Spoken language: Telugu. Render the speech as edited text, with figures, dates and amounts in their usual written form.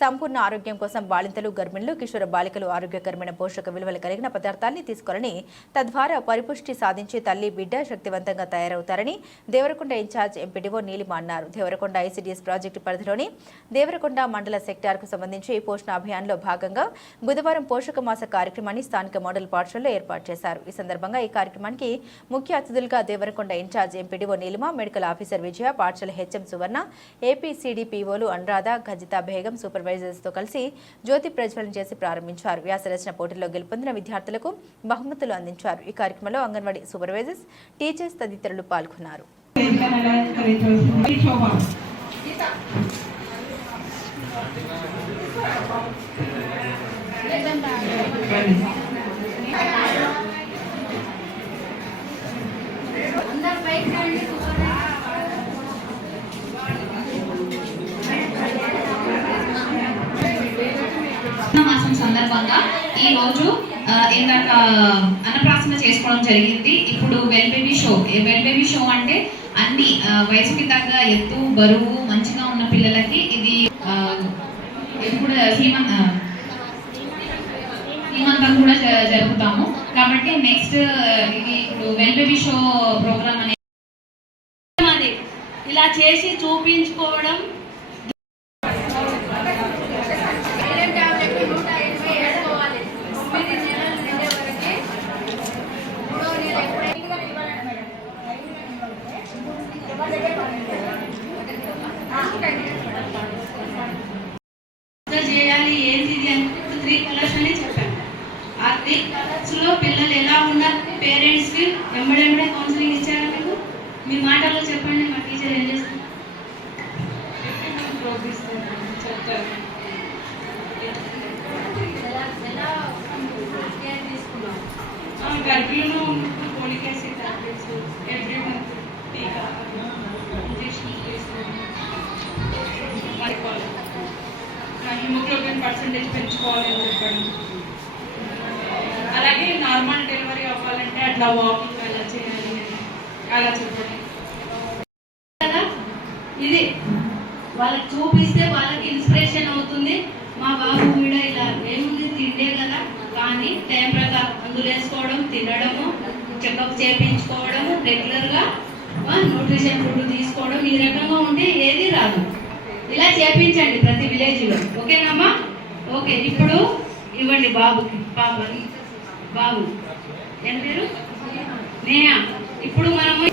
సంపూర్ణ ఆరోగ్యం కోసం బాలింతలు, గర్భిణులు, కిషోర బాలికలు ఆరోగ్యకరమైన పోషక విలువలు కలిగిన పదార్థాన్ని తీసుకోవాలని, తద్వారా పరిపుష్టి సాధించి తల్లి బిడ్డ శక్తివంతంగా తయారవుతారని దేవరకొండ ఇన్ఛార్జ్ ఎంపీడీఓ నీలిమ అన్నారు. దేవరకొండ ఐసీడీఎస్ ప్రాజెక్టు పరిధిలోని దేవరకొండ మండల సెక్టార్కు సంబంధించి పోషణ అభియాన్లో భాగంగా బుధవారం పోషక మాస కార్యక్రమాన్ని స్థానిక మోడల్ పాఠశాలలో ఏర్పాటు చేశారు. ఈ సందర్భంగా ఈ కార్యక్రమానికి ముఖ్య అతిథులుగా Devarakonda in charge MPDO Neelima, medical officer Vijaya, పాఠశాల హెచ్ఎం సువర్ణ, ఏపీసీడీ పీఓలు అనురాధ, గజితా బేగం సూపర్వైజర్స్తో కలిసి జ్యోతి ప్రజ్వలన చేసి ప్రారంభించారు. వ్యాసరచన పోటీల్లో గెలుపొందిన విద్యార్థులకు బహుమతులు అందించారు. ఈ కార్యక్రమంలో అంగన్వాడీ సూపర్వైజర్స్, టీచర్స్ తదితరులు పాల్గొన్నారు. మాసం సందర్భంగా ఈ రోజు ఇందాక అన్నప్రాసన చేసుకోవడం జరిగింది. ఇప్పుడు వెల్ బేబీ షో అంటే అన్ని వయసుకి తగ్గ ఎత్తు, బరువు మంచిగా ఉన్న పిల్లలకి ఇది ఇప్పుడు హీమంతం కూడా జరుపుతాము. కాబట్టి నెక్స్ట్ ఇది ఇప్పుడు వెల్ బేబీ షో ప్రోగ్రామ్ అనేది ఇలా చేసి చూపించుకోవడం చేయాలి. ఏంటి అంటే 3 కలర్స్ అని చెప్పాను. ఆ 3 కలర్స్ లో పిల్లలు ఎలా ఉన్నారు, పేరెంట్స్ కి ఎంబడెంబడే కౌన్సిలింగ్ ఇచ్చారా మీకు? మీ మాటల్లో చెప్పండి. మా టీచర్ ఏం చేస్తారు? గర్భిణులు folic acid tablets every month టీకా ఇంజెక్షన్ హిమోగ్లోబిన్ పర్సెంటేజ్ పెంచుకోవాలని చెప్పడం, అలాగే నార్మల్ డెలివరీ అవ్వాలంటే అట్లా వాకింగ్ అలా చేయాలి అలా చెప్పడం. ఇది వాళ్ళకి చూపిస్తే వాళ్ళకి ఇన్స్పిరేషన్ అవుతుంది. మా బాబు కూడా ఇలా ఏముంది తిండే కదా, కానీ టైం ప్రకారం మందులు వేసుకోవడం, తినడము, చెకప్ చేయించుకోవడము, రెగ్యులర్గా న్యూట్రిషన్ ఫుడ్ తీసుకోవడం, ఈ రకంగా ఉంటే ఏది రాదు. ఇలా చేయించండి ప్రతి విలేజ్లో. ఓకేనమ్మా? ఓకే. ఇప్పుడు ఇవ్వండి బాబుకి. బాబు ఏం పేరు? నేహా. ఇప్పుడు మనము